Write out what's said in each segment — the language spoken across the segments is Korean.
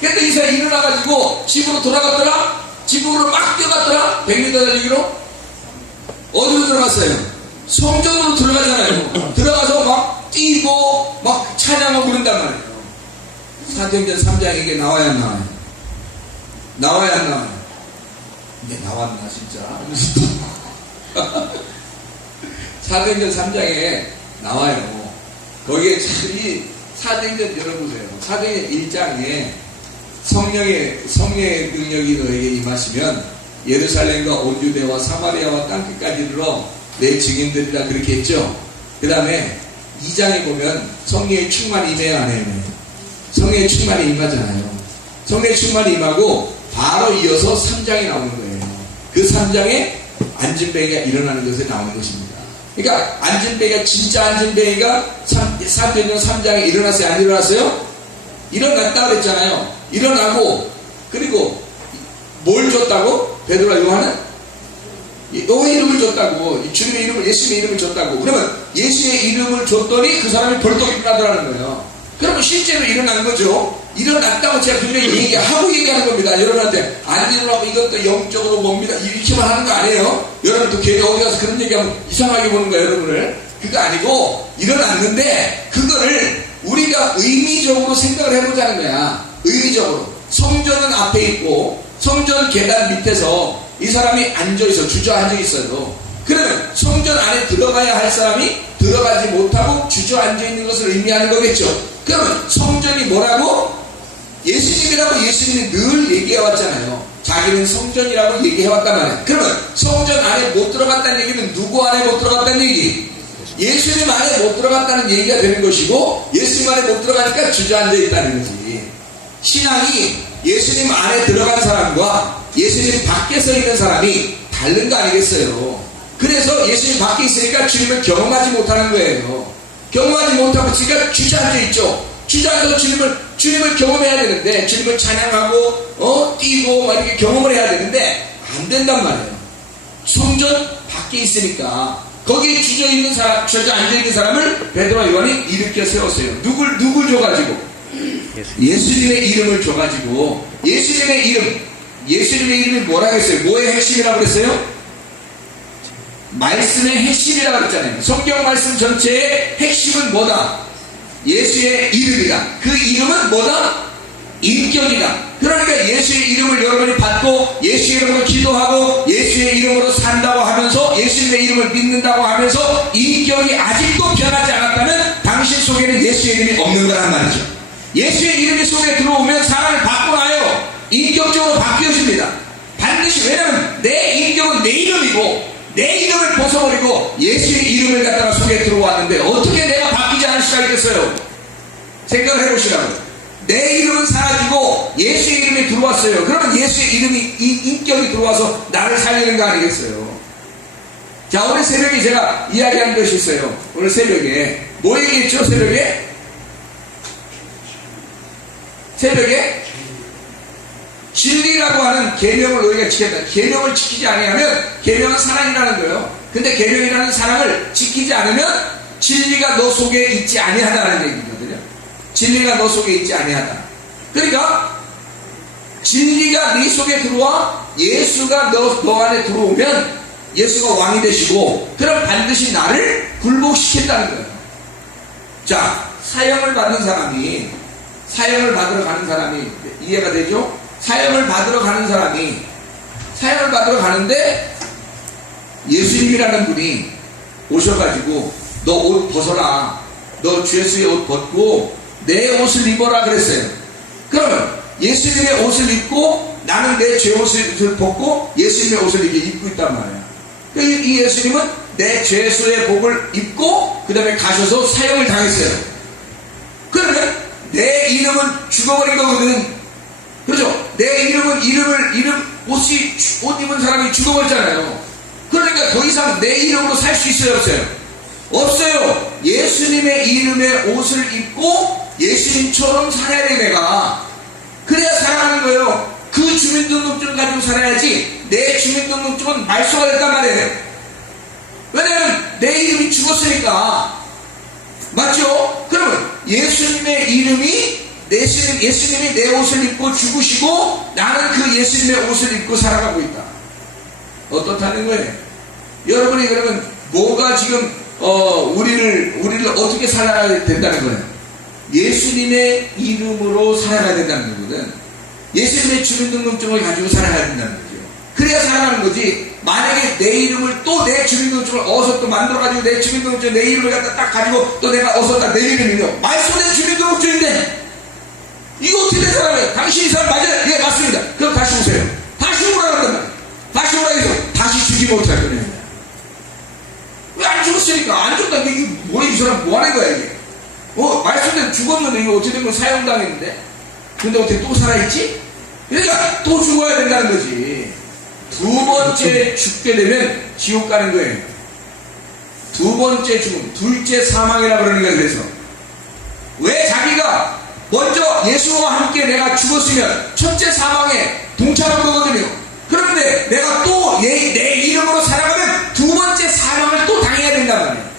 근데 이 사람이 일어나가지고 집으로 돌아갔더라? 집으로 막 뛰어갔더라? 100m 달리기로? 어디로 들어갔어요? 성전으로 들어가잖아요. 들어가서 막 뛰고 막 찬양하고 그런단 말이에요. 사도행전 3장에 이게 나와야 안 나와요? 나와야 안 나와요? 근데 나왔나 진짜? 사도행전 3장에 나와요. 거기에 이 사도행전 열어보세요. 사도행전 1장에 성령의 능력이 너에게 임하시면 예루살렘과 온 유대와 사마리아와 땅끝까지 이르러 내 증인들이라 그렇게 했죠. 그 다음에 2장에 보면 성령의 충만이 임해야 안 해요? 성령의 충만이 임하잖아요. 성령의 충만이 임하고 바로 이어서 3장에 나오는 거예요. 그 3장에 안진뱅이가 일어나는 것에 나오는 것입니다. 그러니까 안진뱅이가 진짜 안진뱅이가 사도행전 3장에 일어났어요? 안 일어났어요? 일어났다 그랬잖아요. 일어나고 그리고 뭘 줬다고? 베드로와 요한은? 여호와의 이름을 줬다고. 주님의 이름을, 예수님의 이름을 줬다고. 그러면 예수의 이름을 줬더니 그 사람이 벌떡 일어나더라는 거예요. 그러면 실제로 일어난 거죠. 일어났다고 제가 분명히 얘기하는 겁니다. 여러분한테 안 일어나고 이것도 영적으로 뭡니다. 이렇게만 하는 거 아니에요. 여러분 또 교회 어디 가서 그런 얘기하면 이상하게 보는 거예요, 여러분을. 그거 아니고 일어났는데 그거를 우리가 의미적으로 생각을 해보자는 거야. 의미적으로. 성전은 앞에 있고 성전 계단 밑에서 이 사람이 앉아있어, 주저앉아 있어도 그러면 성전 안에 들어가야 할 사람이 들어가지 못하고 주저앉아 있는 것을 의미하는 거겠죠. 그러면 성전이 뭐라고? 예수님이라고 예수님이 늘 얘기해왔잖아요. 자기는 성전이라고 얘기해왔단 말이에요. 그러면 성전 안에 못 들어갔다는 얘기는 누구 안에 못 들어갔다는 얘기? 예수님 안에 못 들어갔다는 얘기가 되는 것이고 예수님 안에 못 들어가니까 주저앉아 있다는 거지. 신앙이 예수님 안에 들어간 사람과 예수님 밖에서 있는 사람이 다른 거 아니겠어요. 그래서 예수님 밖에 있으니까 주님을 경험하지 못하는 거예요. 경험하지 못하고 있으니까 주저앉아 있죠. 주저앉아서 주님을 경험해야 되는데 주님을 찬양하고 뛰고 막 이렇게 경험을 해야 되는데 안 된단 말이에요. 성전 밖에 있으니까 거기에 주저앉아있는 사람을 베드로와 요한이 일으켜 세웠어요. 누굴 줘가지고? 예수님의 이름을 줘가지고 예수님의 이름이 뭐라고 했어요? 뭐의 핵심이라고 그랬어요? 말씀의 핵심이라고 그랬잖아요. 성경 말씀 전체의 핵심은 뭐다? 예수의 이름이다. 그 이름은 뭐다? 인격이다. 그러니까 예수의 이름을 여러분이 받고 예수의 이름으로 기도하고 예수의 이름으로 산다고 하면서 예수님의 이름을 믿는다고 하면서 인격이 아직도 변하지 않았다면 당신 속에는 예수의 이름이 없는 거란 말이죠. 예수의 이름이 속에 들어오면 사람을 바꿔놔요. 인격적으로 바뀌어집니다. 반드시. 왜냐하면 내 인격은 내 이름이고 내 이름을 벗어버리고 예수의 이름을 갖다가 속에 들어왔는데 어떻게 내가 바뀌지 않을 수가 있겠어요? 생각을 해보시라고요. 내 이름은 사라지고 예수의 이름이 들어왔어요. 그러면 예수의 이름이 인격이 들어와서 나를 살리는 거 아니겠어요? 자, 오늘 새벽에 제가 이야기한 것이 있어요. 오늘 새벽에 뭐 얘기했죠? 새벽에 진리라고 하는 계명을 우리가 지켰다. 계명을 지키지 않으면 계명은 사랑이라는 거예요. 근데 계명이라는 사랑을 지키지 않으면 진리가 너 속에 있지 아니하다는 얘기거든요. 진리가 너 속에 있지 아니하다. 그러니까 진리가 네 속에 들어와 예수가 너 안에 들어오면 예수가 왕이 되시고 그럼 반드시 나를 굴복시킨다는 거예요. 자, 사형을 받는 사람이 사형을 받으러 가는 사람이 이해가 되죠? 사형을 받으러 가는데 예수님이라는 분이 오셔가지고 너 옷 벗어라. 너 주 예수의 옷 벗고 내 옷을 입어라 그랬어요. 그러면 예수님의 옷을 입고 나는 내 죄 옷을 벗고 예수님의 옷을 이렇게 입고 있단 말이에요. 이 예수님은 내 죄수의 복을 입고 그 다음에 가셔서 사형을 당했어요. 그러면 내 이름은 죽어버린 거거든. 그렇죠? 내 이름은 옷 입은 사람이 죽어버렸잖아요. 그러니까 더 이상 내 이름으로 살 수 있어요? 없어요? 없어요. 예수님의 이름의 옷을 입고 예수님처럼 살아야 돼 내가. 그래야 살아가는 거예요. 그 주민등록증을 가지고 살아야지 내 주민등록증은 말소가 됐단 말이에요. 왜냐면 내 이름이 죽었으니까. 맞죠? 그러면 예수님의 이름이 예수님이 내 옷을 입고 죽으시고 나는 그 예수님의 옷을 입고 살아가고 있다. 어떻다는 거예요? 여러분이 그러면 뭐가 지금 우리를 어떻게 살아가야 된다는 거예요? 예수님의 이름으로 살아가야 된다는 거거든. 예수님의 주민등록증을 가지고 살아가야 된다는 거죠. 그래야 살아가는 거지. 만약에 내 이름을 또 내 주민등록증을 어디서 또 만들어가지고 내 주민등록증 내 이름을 갖다 딱 가지고 또 내가 어디서 딱 내리면요, 말씀의 주민등록증인데 이거 어떻게 된 사람이에요? 당신 이 사람 맞아요? 예, 맞습니다. 그럼 다시 오세요. 다시 오라 그런단 말이에요. 다시 오라 해서 다시 죽이면 어떡할 거냐. 왜 안 죽었으니까? 안 죽었다. 이게 뭐야, 이 사람 뭐 하는 거야, 이게? 말씀대로 죽었는데 이거 어떻게 된 건 사형당했는데? 근데 어떻게 또 살아있지? 그러니까 또 죽어야 된다는 거지. 두 번째 죽게 되면 지옥 가는 거예요. 두 번째 죽음, 둘째 사망이라고 그러는 거예요. 그래서 왜 자기가 먼저 예수와 함께 내가 죽었으면 첫째 사망에 동참한 거거든요. 그런데 내가 또 내 이름으로 살아가면 두 번째 사망을 또 당해야 된단 말이에요.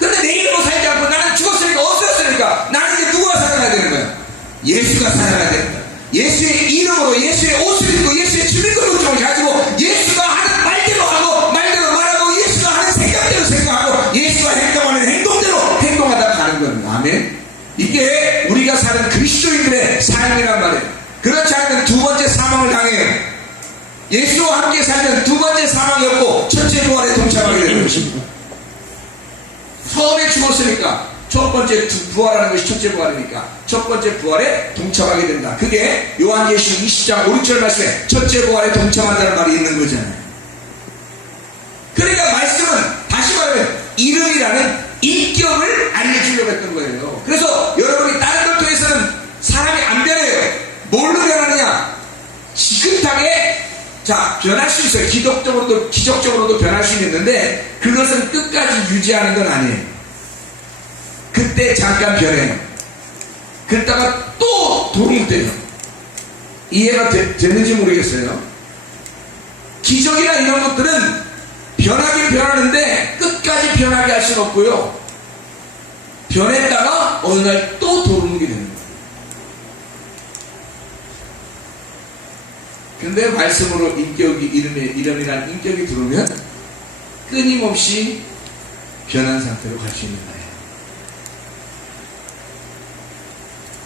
근데 내 이름으로 살지 않고 나는 죽었으니까 없었으니까 나는 이제 누가 살아가야 되는 거야? 예수가 살아가야 된다. 예수의 이름으로 예수의 옷을 입고 예수의 주민등록증을 가지고 예수가 하는 말대로 하고 말대로 말하고 예수가 하는 생각대로 생각하고 예수가 행동하는 행동대로 행동하다 가는 겁니다. 아멘. 이게 우리가 사는 그리스도인들의 삶이란 말이에요. 그렇지 않으면 두 번째 사망을 당해요. 예수와 함께 살면 두 번째 사망이 없고 첫째 부활에 동참하게 되는 것입니다. 처음에 죽었으니까 첫 번째 부활하는 것이 첫째 부활이니까 첫 번째 부활에 동참하게 된다. 그게 요한계시록 20장 5, 6절 말씀에 첫째 부활에 동참한다는 말이 있는 거잖아요. 그러니까 말씀은 다시 말하면 이름이라는 인격을 알려주려고 했던 거예요. 그래서 여러분이 다른 걸 통해서는 사람이 안 변해요. 뭘로 변하느냐? 지긋하게 변할 수 있어요. 기적적으로도 변할 수 있는데 그것은 끝까지 유지하는 건 아니에요. 그때 잠깐 변해요. 그러다가 또 도움돼요. 이해가 되는지 모르겠어요. 기적이나 이런 것들은 변하긴 변하는데 끝까지 변하게 할 수는 없고요. 변했다가 어느 날 또 도루묵이 되는 거예요. 근데 말씀으로 이름이란 인격이 들어오면 끊임없이 변한 상태로 갈 수 있는 거예요.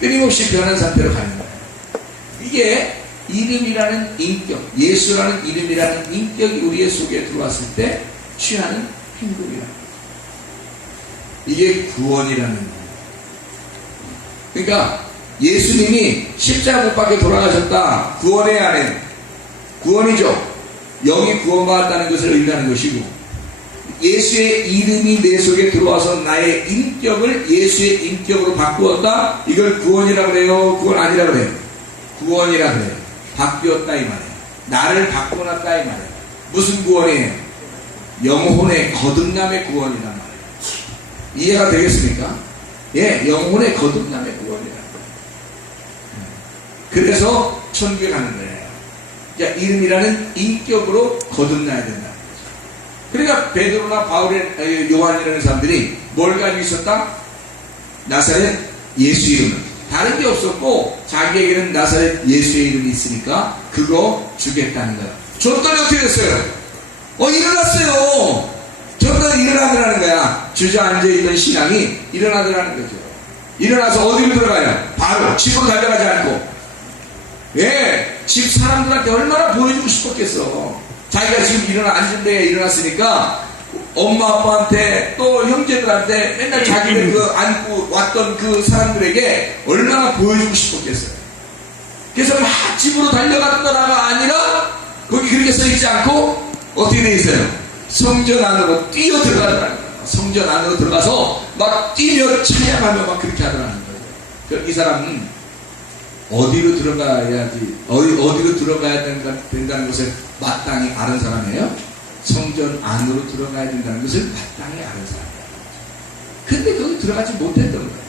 끊임없이 변한 상태로 가는 거예요. 이게 이름이라는 인격, 예수라는 이름이라는 인격이 우리의 속에 들어왔을 때 취하는 행동이라는 거예요. 이게 구원이라는 거예요. 그러니까 예수님이 십자가 못 박혀 돌아가셨다. 구원의 안에 구원이죠. 영이 구원받았다는 것을 의미하는 것이고 예수의 이름이 내 속에 들어와서 나의 인격을 예수의 인격으로 바꾸었다. 이걸 구원이라고 그래요? 구원 아니라고 그래요? 구원이라고 그래요. 바뀌었다 이 말이에요. 나를 바꿔놨다 이 말이에요. 무슨 구원이에요? 영혼의 거듭남의 구원이란 말이에요. 이해가 되겠습니까? 예, 영혼의 거듭남의 구원이란 말이에요. 그래서 천국에 가는 거예요. 그러니까 이름이라는 인격으로 거듭나야 된다. 그러니까 베드로나 바울의 요한이라는 사람들이 뭘 가지고 있었다? 나사렛 예수 이름을. 다른 게 없었고 자기에게는 나사렛 예수의 이름이 있으니까 그거 주겠다는 거야. 줬더니 어떻게 됐어요? 일어났어요. 줬더니 일어나더라는 거야. 주저앉아있던 신앙이 일어나더라는 거죠. 일어나서 어디로 들어가요? 바로 집으로 달려가지 않고 예, 집 사람들한테 얼마나 보여주고 싶었겠어. 자기가 지금 앉은 데에 일어났으니까 엄마 아빠한테 또 형제들한테 맨날 자기를 안고 왔던 그 사람들에게 얼마나 보여주고 싶었겠어요. 그래서 막 집으로 달려갔더라가 아니라 거기 그렇게 써있지 않고 어떻게 돼 있어요? 성전 안으로 뛰어 들어가더라는 거예요. 성전 안으로 들어가서 막 뛰며 찬양하며 막 그렇게 하더라는 거예요. 이 사람은 어디로 들어가야지, 어디로 들어가야 된다는 것을 마땅히 아는 사람이에요. 성전 안으로 들어가야 된다는 것을 마땅히 아는 사람이에요. 근데 거기 들어가지 못했던 거예요.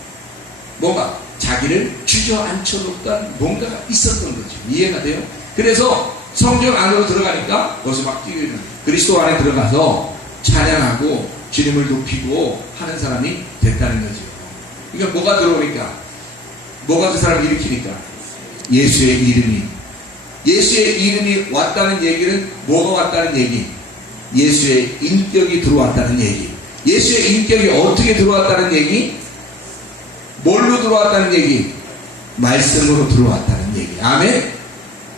뭔가 자기를 주저앉혀놓던 뭔가가 있었던 거죠. 이해가 돼요? 그래서 성전 안으로 들어가니까 거기서 막 뛰는 그리스도 안에 들어가서 찬양하고 주님을 높이고 하는 사람이 됐다는 거죠. 그러니까 뭐가 들어오니까 뭐가 그 사람을 일으키니까? 예수의 이름이. 예수의 이름이 왔다는 얘기는 뭐가 왔다는 얘기? 예수의 인격이 들어왔다는 얘기. 예수의 인격이 어떻게 들어왔다는 얘기? 뭘로 들어왔다는 얘기? 말씀으로 들어왔다는 얘기. 아멘?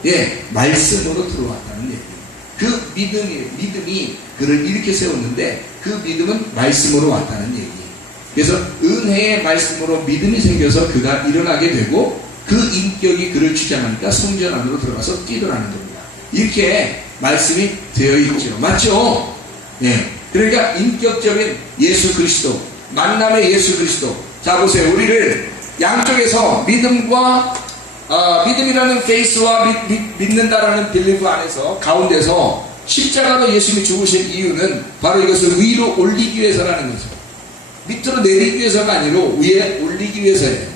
예, 말씀으로 들어왔다는 얘기. 그 믿음이 그를 일으켜 세웠는데 그 믿음은 말씀으로 왔다는 얘기. 그래서 은혜의 말씀으로 믿음이 생겨서 그가 일어나게 되고 그 인격이 그를 주장하니까 성전 안으로 들어가서 뛰더라는 겁니다. 이렇게 말씀이 되어 있죠. 맞죠? 예. 그러니까 인격적인 예수 그리스도, 만남의 예수 그리스도. 자, 보세요. 우리를 양쪽에서 믿음이라는 페이스와 믿는다라는 빌리브 안에서 가운데서 십자가로 예수님이 죽으신 이유는 바로 이것을 위로 올리기 위해서라는 거죠. 밑으로 내리기 위해서가 아니라 위에 올리기 위해서예요.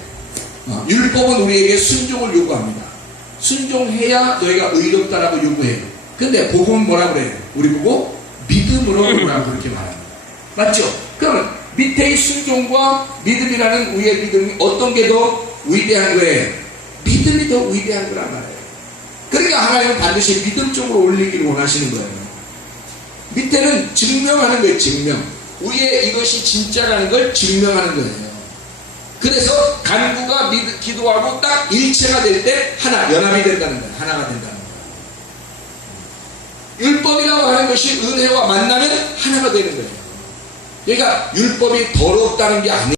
율법은 우리에게 순종을 요구합니다. 순종해야 너희가 의롭다라고 요구해요. 근데 복음은 뭐라 그래요? 우리 보고 믿음으로 오라고 그렇게 말합니다. 맞죠? 그러면 밑에의 순종과 믿음이라는 위의 믿음이 어떤 게 더 위대한 거예요? 믿음이 더 위대한 거란 말이에요. 그러니까 하나님은 반드시 믿음 쪽으로 올리기를 원하시는 거예요. 밑에는 증명하는 거예요. 증명. 위에 이것이 진짜라는 걸 증명하는 거예요. 그래서 간구가 기도하고 딱 일체가 될 때 하나, 연합이 된다는 거예요. 하나가 된다는 거예요. 율법이라고 하는 것이 은혜와 만나면 하나가 되는 거예요. 그러니까 율법이 더럽다는 게 아니에요.